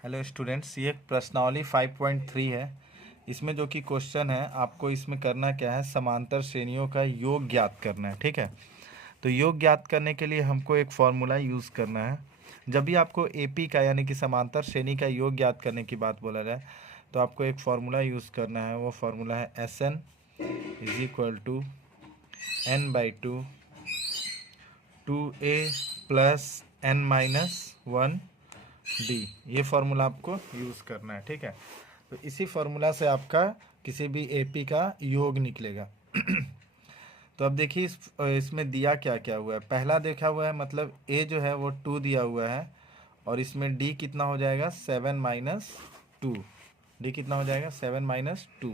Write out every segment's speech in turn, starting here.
Hello students, ये प्रश्नावली 5.3 है। इसमें जो कि क्वेश्चन है, आपको इसमें करना क्या है, समांतर श्रेणियों का योग ज्ञात करना है। ठीक है, तो योग ज्ञात करने के लिए हमको एक फॉर्मूला यूज़ करना है। जब भी आपको एपी का यानी कि समांतर श्रेणी का योग ज्ञात करने की बात बोला जाए तो आपको एक फार्मूला यूज़ करना है। वो फार्मूला है S N is equal to n/2 2a plus n-1 D. ये फार्मूला आपको यूज़ करना है। ठीक है, तो इसी फार्मूला से आपका किसी भी एपी का योग निकलेगा। तो अब देखिए इसमें दिया क्या क्या हुआ है। पहला देखा हुआ है, मतलब ए जो है वो 2 दिया हुआ है और इसमें डी कितना हो जाएगा 7-2। डी कितना हो जाएगा 7-2।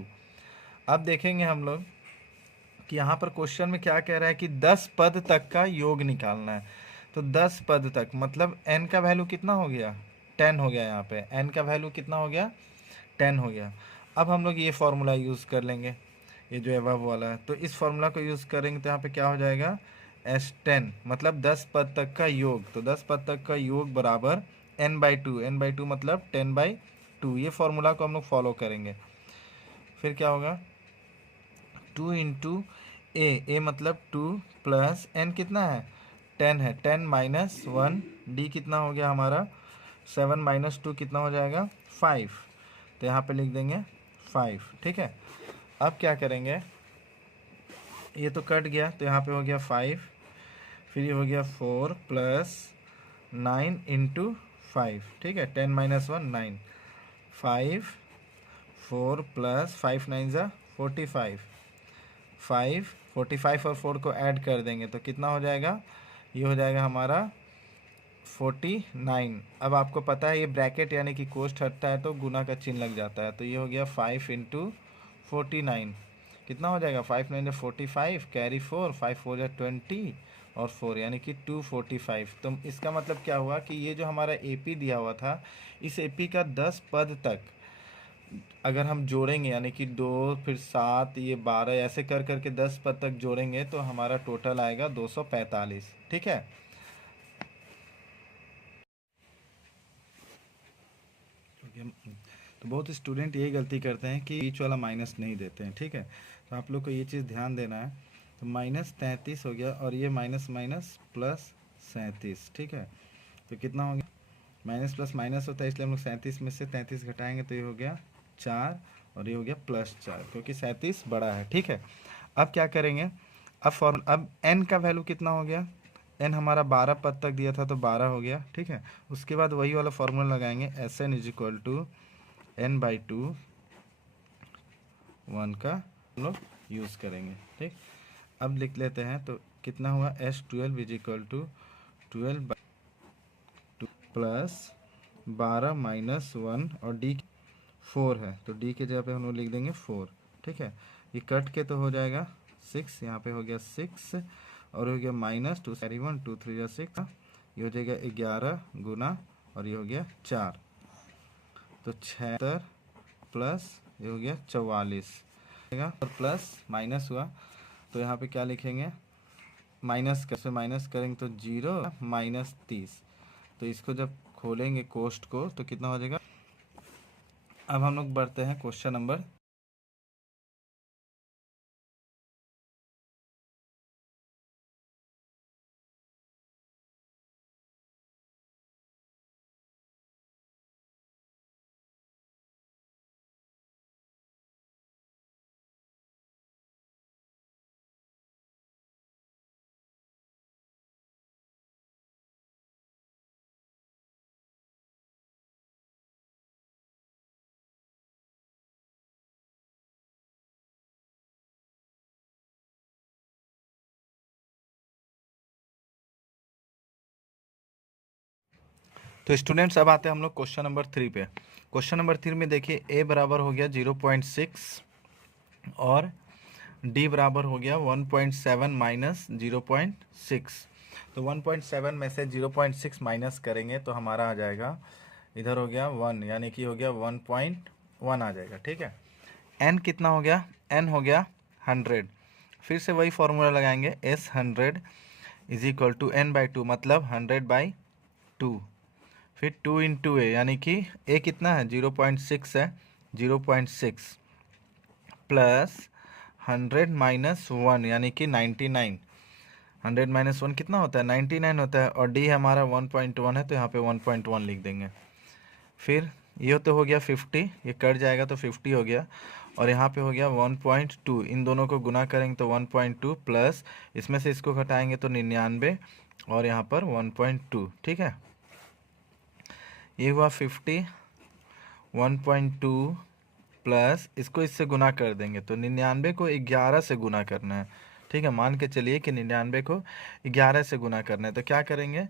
अब देखेंगे हम लोग कि यहाँ पर क्वेश्चन में क्या कह रहा है कि 10 पद तक का योग निकालना है। तो 10 पद तक मतलब n का वैल्यू कितना हो गया 10 हो गया। यहाँ पे n का वैल्यू कितना हो गया 10 हो गया। अब हम लोग ये फार्मूला यूज़ कर लेंगे, ये जो अबव वाला है। तो इस फार्मूला को यूज़ करेंगे तो यहाँ पे क्या हो जाएगा S10 मतलब 10 पद तक का योग। तो 10 पद तक का योग बराबर n/2। n/2 मतलब 10/2। ये फार्मूला को हम लोग फॉलो करेंगे। फिर क्या होगा 2 इंटू ए मतलब 2 प्लस n कितना है 10 है, 10-1 डी कितना हो गया हमारा 7-2 कितना हो जाएगा 5। तो यहाँ पे लिख देंगे 5। ठीक है, अब क्या करेंगे, ये तो कट गया तो यहाँ पे हो गया 5। फिर ये हो गया 4 प्लस 9 इंटू 5। ठीक है, 10-1 9 5 4 प्लस 5 9 ज़ा 45 5 45 और 4 को ऐड कर देंगे तो कितना हो जाएगा, ये हो जाएगा हमारा 49। अब आपको पता है ये ब्रैकेट यानी कि कोष्ठ हटता है तो गुना का चिन्ह लग जाता है। तो ये हो गया 5 इंटू 49 कितना हो जाएगा 5 9 45 कैरी 4 5 4 20 और 4 यानी कि 245। तो इसका मतलब क्या हुआ कि ये जो हमारा एपी दिया हुआ था, इस एपी का 10 पद तक अगर हम जोड़ेंगे यानी कि 2 फिर 7 ये 12 ऐसे कर करके 10 पद तक जोड़ेंगे तो हमारा टोटल आएगा 245। ठीक है, तो बहुत स्टूडेंट यही गलती करते हैं कि बीच वाला माइनस नहीं देते हैं। ठीक है, तो आप लोग को ये चीज़ ध्यान देना है। तो -33 हो गया और ये माइनस माइनस प्लस 37। ठीक है, तो कितना हो गया माइनस प्लस माइनस होता है इसलिए हम लोग 37 में से 33 घटाएंगे तो ये हो गया 4 और ये हो गया +4 क्योंकि 37 बड़ा है। ठीक है, अब क्या करेंगे, अब n का वैल्यू कितना हो गया, n हमारा 12 पद तक दिया था तो 12 हो गया। ठीक है, उसके बाद वही वाला फॉर्मूला लगाएंगे Sn is equal to n/2 1 का हम लोग यूज़ करेंगे। ठीक, अब लिख लेते हैं तो कितना हुआ S12 is equal to 12/2 plus 12-1 और d 4 है तो d के जगह पे हम लोग लिख देंगे 4। ठीक है, ये कट के तो हो जाएगा 6, यहाँ पे हो गया 6 और हो गया -2 कैरी 1 2 3 6, ये हो जाएगा 11 गुना और ये हो गया 4 तो 76 प्लस ये हो गया 44 और प्लस माइनस हुआ तो यहाँ पे क्या लिखेंगे माइनस, कैसे माइनस करेंगे तो 0 -30। तो इसको जब खोलेंगे कोष्ठ को तो कितना हो जाएगा। अब हम लोग बढ़ते हैं क्वेश्चन नंबर। तो स्टूडेंट्स अब आते हैं हम लोग क्वेश्चन नंबर 3 पे। क्वेश्चन नंबर 3 में देखिए a बराबर हो गया 0.6 और d बराबर हो गया 1.7 माइनस 0.6। तो 1.7 में से 0.6 माइनस करेंगे तो हमारा आ जाएगा, इधर हो गया 1 यानी कि हो गया 1.1 आ जाएगा। ठीक है, n कितना हो गया, n हो गया 100। फिर से वही फॉर्मूला लगाएंगे S100 is equal to n/2 मतलब 100/2 फिर 2 इंटू ए, यानी कि ए कितना है 0.6 है, 0.6 प्लस 100 माइनस 1 यानी कि 99। 100 माइनस 1 कितना होता है 99 होता है, और डी हमारा 1.1 है तो यहाँ पे 1.1 लिख देंगे। फिर ये तो हो गया 50, ये कट जाएगा तो 50 हो गया, और यहाँ पे हो गया 1.2, इन दोनों को गुना करेंगे तो 1.2 प्लस इसमें से इसको घटाएंगे तो 99, और यहाँ पर 1.2। ठीक है, ये हुआ 50, 1.2 प्लस इसको इससे गुना कर देंगे तो 99 को 11 से गुना करना है। ठीक है, मान के चलिए कि 99 को 11 से गुना करना है, तो क्या करेंगे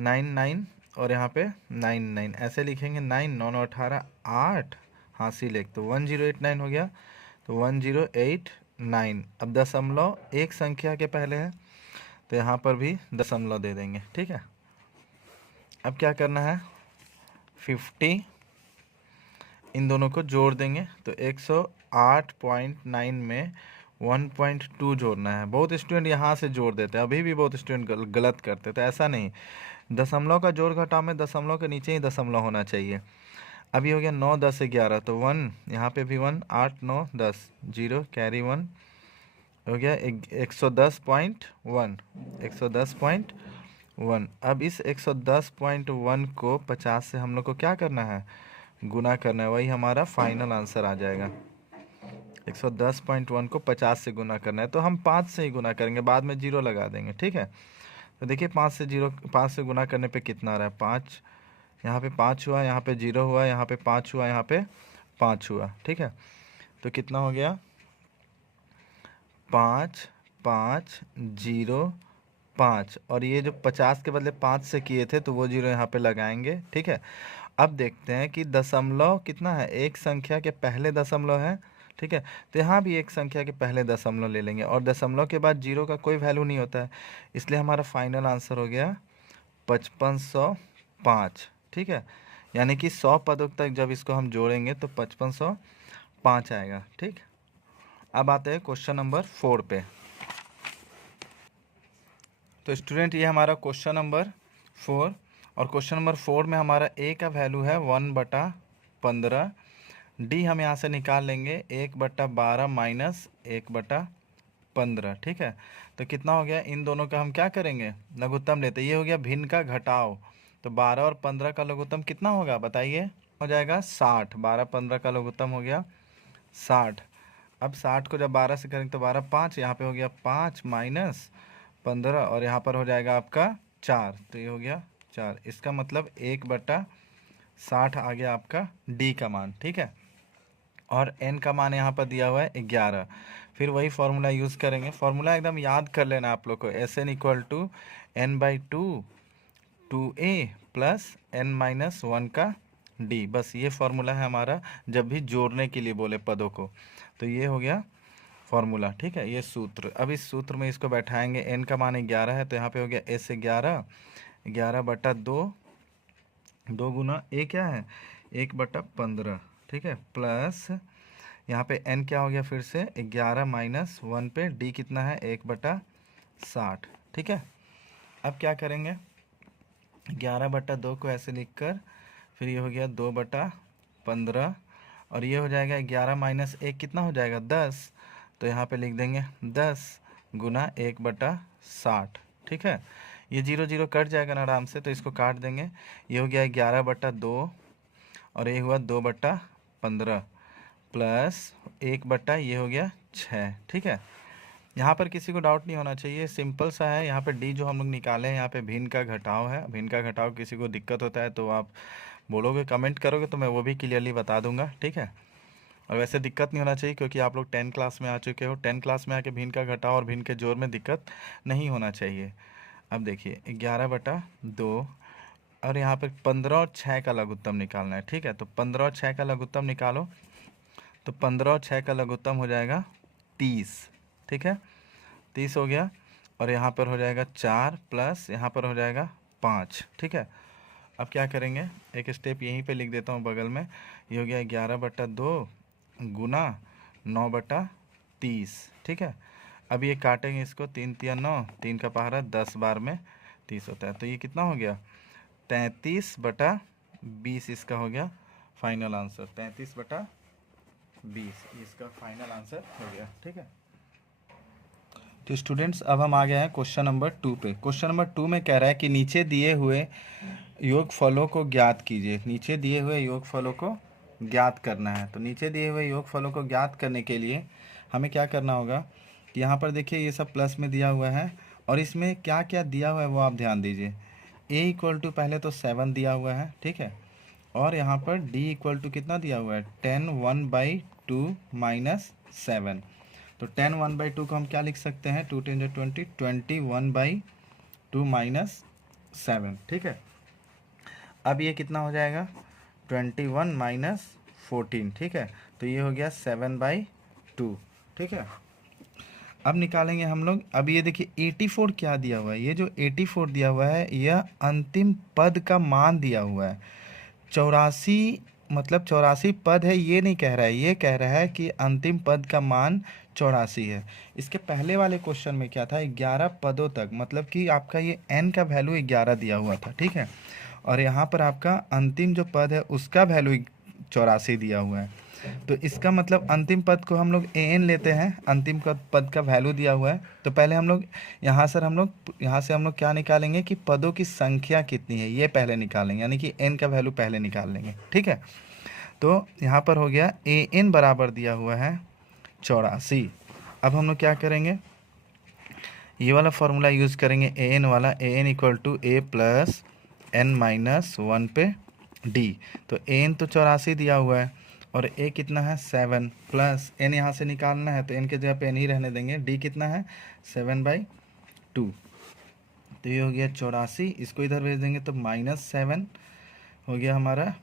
99 और यहाँ पे 99 ऐसे लिखेंगे, 9 9 18 8 हासिल 1, तो 1089 हो गया, तो 1089। अब दशमलव एक संख्या के पहले है तो यहाँ पर भी दशमलव दे देंगे। ठीक है, अब क्या करना है 50 इन दोनों को जोड़ देंगे तो 108.9 में 1.2 जोड़ना है। बहुत स्टूडेंट यहाँ से जोड़ देते हैं, अभी भी बहुत स्टूडेंट गलत करते हैं, तो ऐसा नहीं, दशमलव का जोड़ घटाव में दशमलव के नीचे ही दशमलव होना चाहिए। अभी हो गया 9 10 11 तो 1, यहाँ पे भी 1, 8 9 10 0 कैरी 1 हो गया 110.1, 110.1। अब इस 110.1 को 50 से हम लोग को क्या करना है गुना करना है, वही हमारा फाइनल आंसर आ जाएगा। 110.1 को 50 से गुना करना है, तो हम 5 से ही गुना करेंगे, बाद में 0 लगा देंगे। ठीक है, तो देखिए 5 से गुना करने पे कितना आ रहा है 5, यहाँ पे 5 हुआ, यहाँ पे 0 हुआ, यहाँ पे 5 हुआ, यहाँ पे 5 हुआ। ठीक है, तो कितना हो गया 5 5 0 5, और ये जो 50 के बदले 5 से किए थे तो वो 0 यहाँ पे लगाएंगे। ठीक है, अब देखते हैं कि दशमलव कितना है, एक संख्या के पहले दशमलव है। ठीक है, तो यहाँ भी एक संख्या के पहले दशमलव ले लेंगे, और दशमलव के बाद 0 का कोई वैल्यू नहीं होता है, इसलिए हमारा फाइनल आंसर हो गया 5505। ठीक है, यानी कि 100 पदों तक जब इसको हम जोड़ेंगे तो 5505 आएगा। ठीक, अब आते हैं क्वेश्चन नंबर 4 पे। तो स्टूडेंट ये हमारा क्वेश्चन नंबर 4, और क्वेश्चन नंबर 4 में हमारा ए का वैल्यू है 1/15, डी हम यहाँ से निकाल लेंगे 1/12 माइनस 1/15। ठीक है, तो कितना हो गया, इन दोनों का हम क्या करेंगे लघुत्तम लेते, ये हो गया भिन्न का घटाव, तो 12 और 15 का लघुत्तम कितना होगा बताइए, हो जाएगा 60। 12 15 का लघुत्तम हो गया 60। अब 60 को जब 12 से करेंगे तो 12 5, यहाँ पे हो गया 5 माइनस 15, और यहाँ पर हो जाएगा आपका 4, तो ये हो गया 4। इसका मतलब 1/60 आ गया आपका डी का मान। ठीक है, और एन का मान यहाँ पर दिया हुआ है 11। फिर वही फार्मूला यूज़ करेंगे, फार्मूला एकदम याद कर लेना आप लोग को, S N equal to n/2 2a plus n-1 का डी, बस ये फार्मूला है हमारा जब भी जोड़ने के लिए बोले पदों को, तो ये हो गया फार्मूला। ठीक है, ये सूत्र, अब इस सूत्र में इसको बैठाएंगे, n का मान 11 है तो यहाँ पे हो गया s 11, 11/2, 2 गुना a क्या है 1/15। ठीक है, प्लस यहाँ पे n क्या हो गया फिर से 11 माइनस 1 पे d कितना है 1/60। ठीक है, अब क्या करेंगे 11/2 को ऐसे लिखकर, फिर ये हो गया 2/15, और ये हो जाएगा 11 माइनस 1 कितना हो जाएगा 10, तो यहाँ पे लिख देंगे 10 गुना 1/60। ठीक है, ये 0 0 कट जाएगा ना आराम से, तो इसको काट देंगे, ये हो गया 11/2, और ये हुआ 2/15 प्लस 1 ये हो गया 6। ठीक है, यहाँ पर किसी को डाउट नहीं होना चाहिए, सिंपल सा है। यहाँ पे डी जो हम लोग निकाले हैं, यहाँ पे भिन्न का घटाव है, भिन्न का घटाव किसी को दिक्कत होता है तो आप बोलोगे, कमेंट करोगे तो मैं वो भी क्लियरली बता दूंगा। ठीक है, और वैसे दिक्कत नहीं होना चाहिए क्योंकि आप लोग 10 क्लास में आ चुके हो, 10 क्लास में आके भिन्न का घटाव और भिन्न के जोड़ में दिक्कत नहीं होना चाहिए। अब देखिए 11/2, और यहाँ पे 15 और 6 का लघुत्तम निकालना है। ठीक है, तो 15 और 6 का लघुत्तम निकालो, तो 15 और 6 का लघुत्तम हो जाएगा 30। ठीक है, 30 हो गया, और यहाँ पर हो जाएगा 4 प्लस यहाँ पर हो जाएगा 5। ठीक है, अब क्या करेंगे, एक स्टेप यहीं पे लिख देता हूँ बगल में, ये हो गया 11/2 गुना 9/30। ठीक है, अब ये काटेंगे इसको, 3 3 9, 3 का पहाड़ा 10 बार में 30 होता है, तो ये कितना हो गया 33/20 इसका हो गया फाइनल आंसर। 33/20 इसका फाइनल आंसर हो गया। ठीक है, तो स्टूडेंट्स अब हम आ गए हैं क्वेश्चन नंबर 2 पे। क्वेश्चन नंबर 2 में कह रहा है कि नीचे दिए हुए योगफलों को ज्ञात कीजिए। नीचे दिए हुए योगफलों को ज्ञात करना है। तो नीचे दिए हुए योगफलों को ज्ञात करने के लिए हमें क्या करना होगा कि यहाँ पर देखिए ये सब प्लस में दिया हुआ है और इसमें क्या क्या दिया हुआ है वो आप ध्यान दीजिए। a इक्वल टू पहले तो 7 दिया हुआ है, ठीक है, और यहाँ पर d इक्वल टू कितना दिया हुआ है 10 1/2 माइनस 7। तो 10 1/2 को हम क्या लिख सकते हैं 2 10 20 21/2 माइनस 7। ठीक है, अब ये कितना हो जाएगा 21 माइनस 14। ठीक है, तो ये हो गया 7/2। ठीक है, अब निकालेंगे हम लोग। अब ये देखिए 84 क्या दिया हुआ है, ये जो 84 दिया हुआ है यह अंतिम पद का मान दिया हुआ है। 84 मतलब 84 पद है ये नहीं कह रहा है, ये कह रहा है कि अंतिम पद का मान 84 है। इसके पहले वाले क्वेश्चन में क्या था 11 पदों तक, मतलब कि आपका ये n का वैल्यू 11 दिया हुआ था। ठीक है, और यहाँ पर आपका अंतिम जो पद है उसका वैल्यू 84 दिया हुआ है। तो इसका मतलब अंतिम पद को हम लोग an लेते हैं, अंतिम पद का वैल्यू दिया हुआ है। तो पहले हम लोग यहाँ से हम लोग क्या निकालेंगे कि पदों की संख्या कितनी है ये पहले निकालेंगे, यानी कि n का वैल्यू पहले निकाल लेंगे। ठीक है, तो यहाँ पर हो गया an बराबर दिया हुआ है 84। अब हम लोग क्या करेंगे, ये वाला फॉर्मूला यूज़ करेंगे an वाला, an equal to a plus n-1 पे d। तो an तो 84 दिया हुआ है और a कितना है 7 प्लस n यहाँ से निकालना है तो n के जगह पे n ही रहने देंगे। d कितना है 7/2। तो ये हो गया 84, इसको इधर भेज देंगे तो -7 हो गया हमारा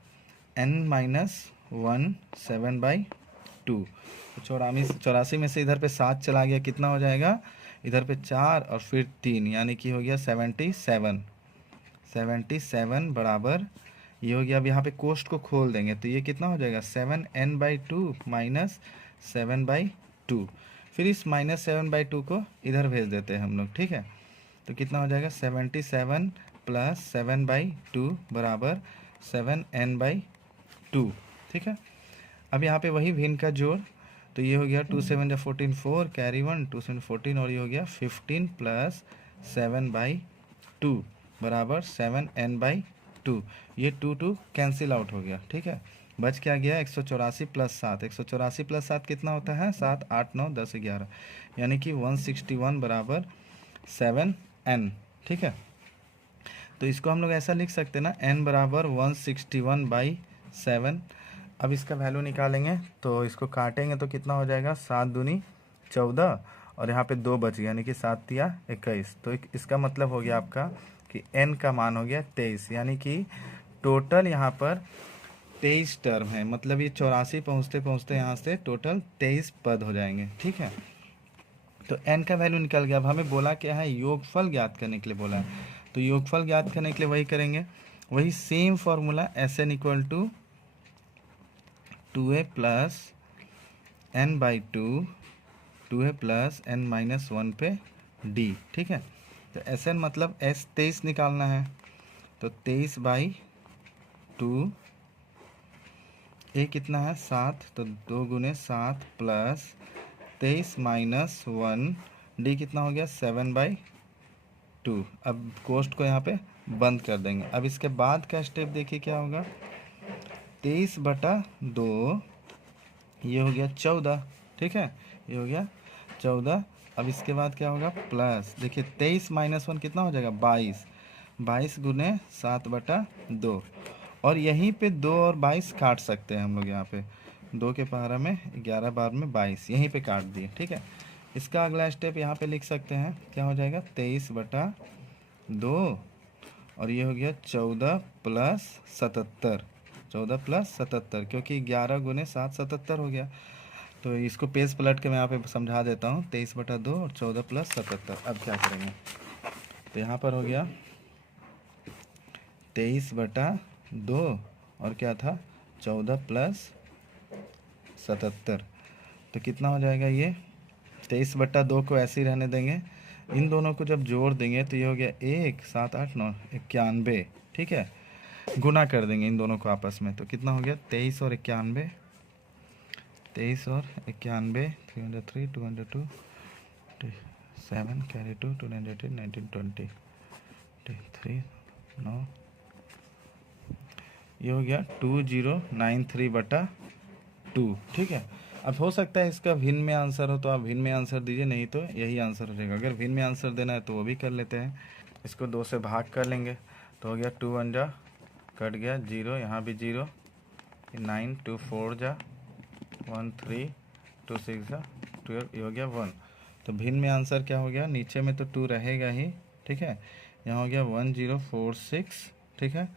n-1 7/2। तो 84 में से इधर पे 7 चला गया, कितना हो जाएगा इधर पे 4 और फिर 3, यानी कि हो गया 77 बराबर ये हो गया। अब यहाँ पे कोष्ट को खोल देंगे तो ये कितना हो जाएगा 7n/2 माइनस 7/2। फिर इस -7/2 को इधर भेज देते हैं हम लोग। ठीक है, तो कितना हो जाएगा 77 प्लस 7/2 बराबर 7n/2। ठीक है, अब यहाँ पे वही भिन्न का जोड़, तो ये हो गया 2 7 जा 14 4 कैरी 1 2 7 14 और ये हो गया 15 प्लस 7/2 बराबर 7n/2। ये 2 कैंसिल आउट हो गया। ठीक है, बच क्या गया 184 प्लस 7। 184 प्लस 7 कितना होता है 7 8 9 10 11, यानी कि 161 बराबर 7n। ठीक है, तो इसको हम लोग ऐसा लिख सकते हैं ना n बराबर 161/7। अब इसका वैल्यू निकालेंगे तो इसको काटेंगे तो कितना हो जाएगा 7 दूनी 14 और यहाँ पे 2 बच गया, यानी कि 7 तिया 21। तो इसका मतलब हो गया आपका कि n का मान हो गया 23, यानी कि टोटल यहाँ पर 23 टर्म है। मतलब ये 84 पहुँचते पहुँचते यहाँ से टोटल 23 पद हो जाएंगे। ठीक है, तो n का वैल्यू निकल गया। अब हमें बोला क्या है योगफल ज्ञात करने के लिए बोला है, तो योगफल ज्ञात करने के लिए वही करेंगे, वही same formula Sn equal to 2a plus n/2 2a plus n-1 पे d। ठीक है, तो Sn मतलब S 23 निकालना है, तो 23/2 a कितना है 7, तो 2 गुने 7 प्लस 23 माइनस 1 d कितना हो गया 7/2। अब कोष्ट को यहाँ पे बंद कर देंगे। अब इसके बाद का स्टेप देखिए क्या होगा 23/2 ये हो गया 14। ठीक है, ये हो गया 14। अब इसके बाद क्या होगा प्लस, देखिए 23 माइनस 1 कितना हो जाएगा 22, 22 गुने 7/2 और यहीं पे 2 और 22 काट सकते हैं हम लोग। यहाँ पे 2 के पहाड़ा में 11 बार में 22 यहीं पे काट दिए। ठीक है, इसका अगला स्टेप यहाँ पे लिख सकते हैं, क्या हो जाएगा 23/2 और ये हो गया 14 प्लस 77, 14 प्लस 77, क्योंकि 11 गुने 7 77 हो गया। तो इसको पेज पलट के मैं यहाँ पे समझा देता हूँ 23/2 और 14 प्लस 77। अब क्या करेंगे, तो यहाँ पर हो गया 23/2 और क्या था 14 प्लस 77, तो कितना हो जाएगा ये 23/2 को ऐसे ही रहने देंगे। इन दोनों को जब जोड़ देंगे तो ये हो गया 1 7 8 9 91, ठीक है, गुना कर देंगे इन दोनों को आपस में, तो कितना हो गया 23 और 91, 23 और 91, 303, 202, 7 कैरी 2, 208, 19, 20, 3, 9, ये हो गया 2093/2। ठीक है, अब हो सकता है इसका भिन्न में आंसर हो तो आप भिन्न में आंसर दीजिए, नहीं तो यही आंसर हो जाएगा। अगर भिन्न में आंसर देना है तो वो भी कर लेते हैं। इसको 2 से भाग कर लेंगे तो हो गया 2 1 जा कट गया 0, यहाँ भी 0, 9 2 4 जा 1 3 2 6 जा 12, ये हो गया 1। तो भिन्न में आंसर क्या हो गया, नीचे में तो 2 रहेगा ही, ठीक है, यहाँ हो गया 1046, ठीक है,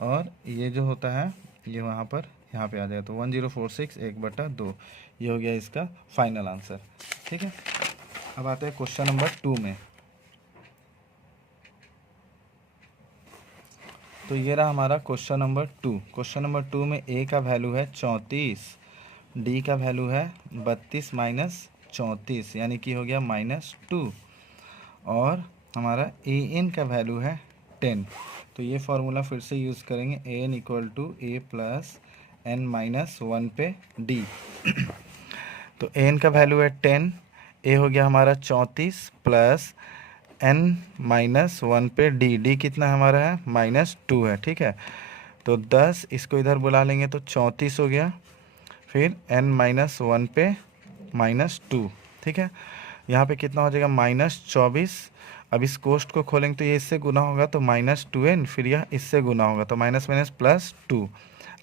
और ये जो होता है ये वहाँ पर यहाँ पे आ जाएगा, तो 1046 1/2, ये हो गया इसका फाइनल आंसर। ठीक है, अब आते हैं क्वेश्चन नंबर 2 में। तो ये रहा हमारा क्वेश्चन नंबर 2। क्वेश्चन नंबर 2 में ए का वैल्यू है 34, डी का वैल्यू है 32 माइनस 34, यानी कि हो गया -2, और हमारा ए एन का वैल्यू है 10। तो ये फार्मूला फिर से यूज़ करेंगे, a n equal to a plus n minus 1 पे डी। तो ए एन का वैल्यू है 10, ए हो गया हमारा 34 प्लस एन माइनस 1 पे डी, डी कितना हमारा है -2 है। ठीक है, तो 10 इसको इधर बुला लेंगे तो 34 हो गया, फिर n माइनस 1 पे -2। ठीक है, यहाँ पे कितना हो जाएगा -24। अब इस कोष्ट को खोलेंगे तो ये इससे गुना होगा तो -2n, फिर यह इससे गुना होगा तो माइनस माइनस +2।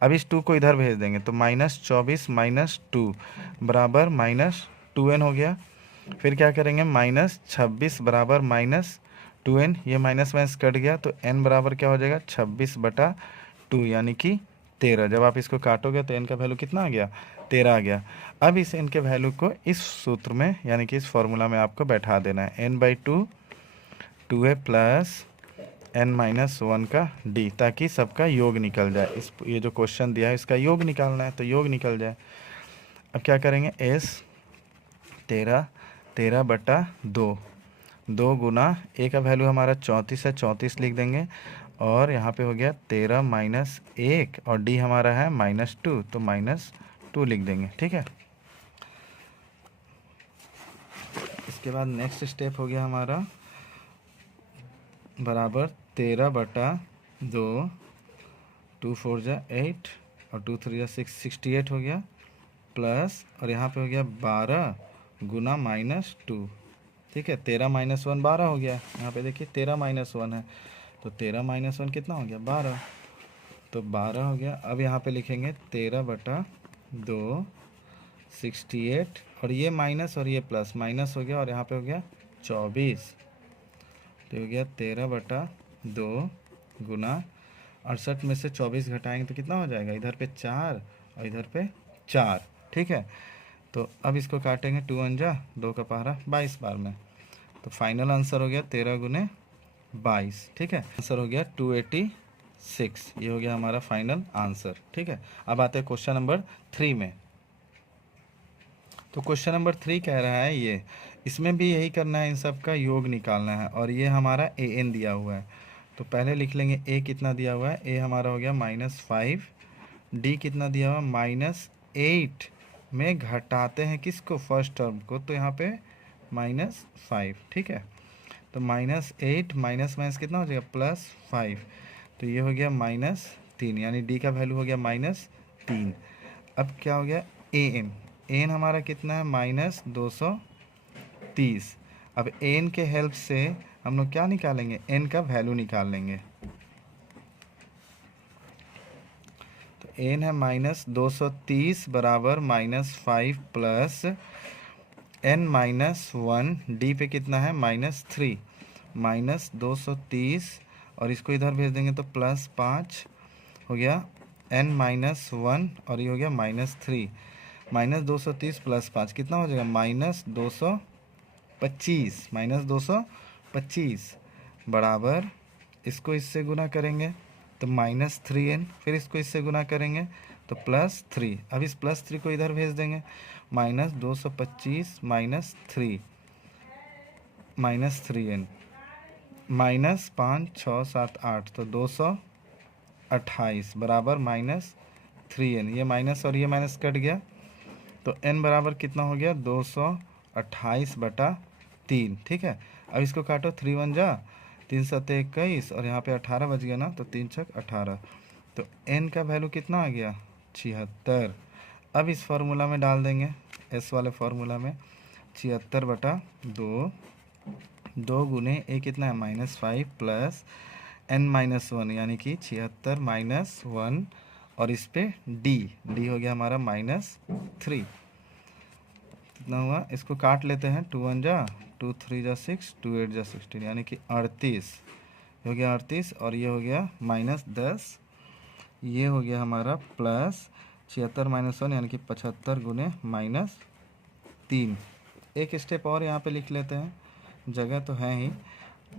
अब इस 2 को इधर भेज देंगे तो -24 - 2 बराबर -2n हो गया। फिर क्या करेंगे -26 बराबर -2n, ये माइनस माइनस कट गया तो n बराबर क्या हो जाएगा 26/2, यानी कि 13। जब आप इसको काटोगे तो n का वैल्यू कितना आ गया 13 आ गया। अब इस n के वैल्यू को इस सूत्र में यानी कि इस फॉर्मूला में आपको बैठा देना है, n/2 2a plus n minus 1 का d, ताकि सबका योग निकल जाए। इस ये जो क्वेश्चन दिया है इसका योग निकालना है तो योग निकल जाए। अब क्या करेंगे, s 13/2, 2 गुना a का वैल्यू हमारा 34 है, 34 लिख देंगे, और यहाँ पे हो गया 13 माइनस 1, और d हमारा है -2 तो -2 लिख देंगे। ठीक है, इसके बाद नेक्स्ट स्टेप हो गया हमारा बराबर 13/2, 2 4 जा 8 और 2 3 जा 6, 68 हो गया, प्लस और यहाँ पे हो गया 12 गुना -2। ठीक है, 13 माइनस 1 12 हो गया, यहाँ पे देखिए 13 माइनस 1 है तो 13 माइनस 1 कितना हो गया 12, तो 12 हो गया। अब यहाँ पे लिखेंगे 13/2 68, और ये माइनस और ये प्लस, माइनस हो गया और यहाँ पे हो गया 24, तो हो गया 13/2 गुना 68 में से 24 घटाएंगे तो कितना हो जाएगा, इधर पे 4 और इधर पे 4। ठीक है, तो अब इसको काटेंगे 2 1 जा 2 का पहाड़ा 22 बार में, तो फाइनल आंसर हो गया 13 गुने 22। ठीक है, आंसर हो गया 286, ये हो गया हमारा फाइनल आंसर। ठीक है, अब आते हैं क्वेश्चन नंबर 3 में। तो क्वेश्चन नंबर 3 कह रहा है ये, इसमें भी यही करना है, इन सब का योग निकालना है, और ये हमारा ए एन दिया हुआ है। तो पहले लिख लेंगे ए कितना दिया हुआ है, ए हमारा हो गया -5, डी कितना दिया हुआ है -8 में घटाते हैं किसको, फर्स्ट टर्म को, तो यहाँ पे -5। ठीक है, तो -8 माइनस माइनस कितना हो जाएगा +5, तो ये हो गया -3, यानी डी का वैल्यू हो गया -3। अब क्या हो गया ए एन, एन हमारा कितना है -230। अब एन के हेल्प से हम लोग क्या निकालेंगे, एन का वैल्यू निकाल लेंगे। तो एन है -230 बराबर -5 प्लस n माइनस 1, डी पे कितना है -3, -230, और इसको इधर भेज देंगे तो +5 हो गया, n माइनस 1 और ये हो गया -3, -230 + 5 कितना हो जाएगा -225 बराबर, इसको इससे गुना करेंगे तो -3n, फिर इसको इससे गुना करेंगे तो +3। अब इस +3 को इधर भेज देंगे, -225 -3 -3n, -5 6 7 8, तो 28 बराबर -3n। ये माइनस और ये माइनस कट गया, तो n बराबर कितना हो गया 228/3। ठीक है, अब इसको काटो, 3 1 जा 3 7 21 और यहाँ पे 18 बच गया ना, तो 3 6 18। तो n का वैल्यू कितना आ गया 76। अब इस फार्मूला में डाल देंगे, s वाले फार्मूला में 76/2, 2 गुने a कितना है -5 प्लस n-1 यानी कि 76 -1 और इस पे d हो गया हमारा -3। कितना हुआ, इसको काट लेते हैं, 2 1 जा 2 3 जा 6 2 8 जा 16 यानी कि 38 हो गया 38 और ये हो गया -10, ये हो गया हमारा प्लस 76 -1 यानी कि 75 गुने -3। एक स्टेप और यहाँ पे लिख लेते हैं, जगह तो है ही,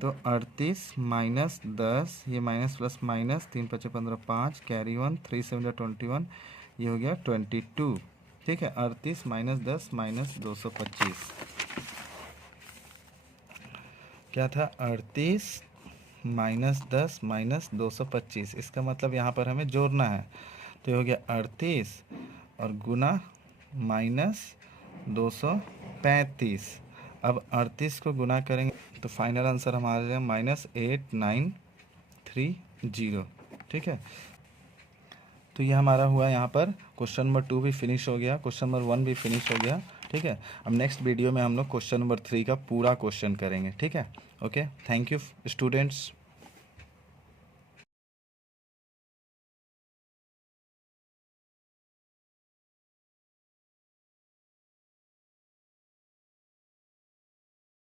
तो 38 -10, ये माइनस प्लस माइनस 3 5 15 5 कैरी 1 3 7 21, ये हो गया 22। ठीक है, 38 -10 -225 क्या था 38 -10 -225। इसका मतलब यहाँ पर हमें जोड़ना है, तो ये हो गया 38 और गुना -235। अब 38 को गुना करेंगे तो फाइनल आंसर हमारे -8930। ठीक है, तो ये हमारा हुआ यहाँ पर क्वेश्चन नंबर 2 भी फिनिश हो गया, क्वेश्चन नंबर 1 भी फिनिश हो गया। ठीक है, अब नेक्स्ट वीडियो में हम लोग क्वेश्चन नंबर 3 का पूरा क्वेश्चन करेंगे। ठीक है, ओके, थैंक यू स्टूडेंट्स।